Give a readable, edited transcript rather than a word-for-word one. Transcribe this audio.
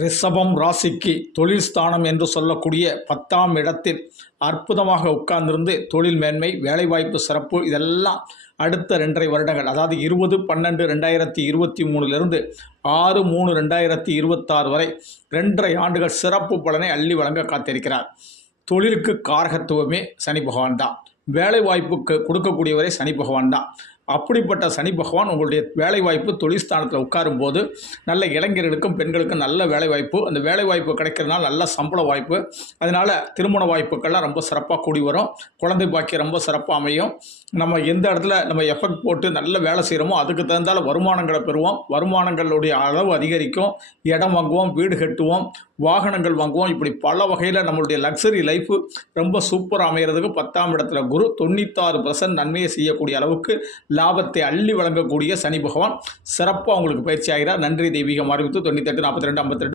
ரிஷபம் ராசிக்கு தொழில் ஸ்தானம் என்று சொல்லக்கூடிய 10ஆம் இடத்தில் அற்புதமாக உட்கார்ந்திருந்து தொழில் மேன்மை, வேலைவாய்ப்பு சிறப்பு இதெல்லாம் அடுத்த 2.5 வருடங்கள், அதாவது 20/12/2023 6/3/2026 வரை 2.5 ஆண்டுகள் சிறப்பு பலனை அள்ளி வழங்க காத்திருக்கிறார். தொழிலுக்கு காரகத்துவமே சனி பகவான் தான். வேலைவாய்ப்புக்கு கொடுக்கக்கூடியவரே சனி பகவான் தான். அப்படிப்பட்ட சனி பகவான் உங்களுடைய வேலைவாய்ப்பு தொழில் ஸ்தானத்தில் உட்காரும்போது நல்ல இளைஞர்களுக்கும் பெண்களுக்கும் நல்ல வேலைவாய்ப்பு, அந்த வேலைவாய்ப்பு கிடைக்கிறதுனால நல்ல சம்பள வாய்ப்பு, அதனால் திருமண வாய்ப்புகள்லாம் ரொம்ப சிறப்பாக கூடி வரும். குழந்தை பாக்கியம் ரொம்ப சிறப்பாக அமையும். நம்ம எந்த இடத்துல நம்ம எஃபெக்ட் போட்டு நல்ல வேலை செய்கிறோமோ அதுக்கு தகுந்தால வருமானங்களை பெறுவோம். வருமானங்களுடைய அளவு அதிகரிக்கும். இடம் வாங்குவோம், வீடு கட்டுவோம், வாகனங்கள் வாங்குவோம். இப்படி பல வகையில் நம்மளுடைய லக்ஸரி லைஃபு ரொம்ப சூப்பராக அமைகிறதுக்கு 10ஆம் இடத்துல குரு 96% நன்மையை செய்யக்கூடிய அளவுக்கு லாபத்தை அள்ளி வழங்கக்கூடிய சனி பகவான் சிறப்பாக உங்களுக்கு பயிற்சி ஆகிறார். நன்றி தெய்வீகம் அறிவித்து 98 42 52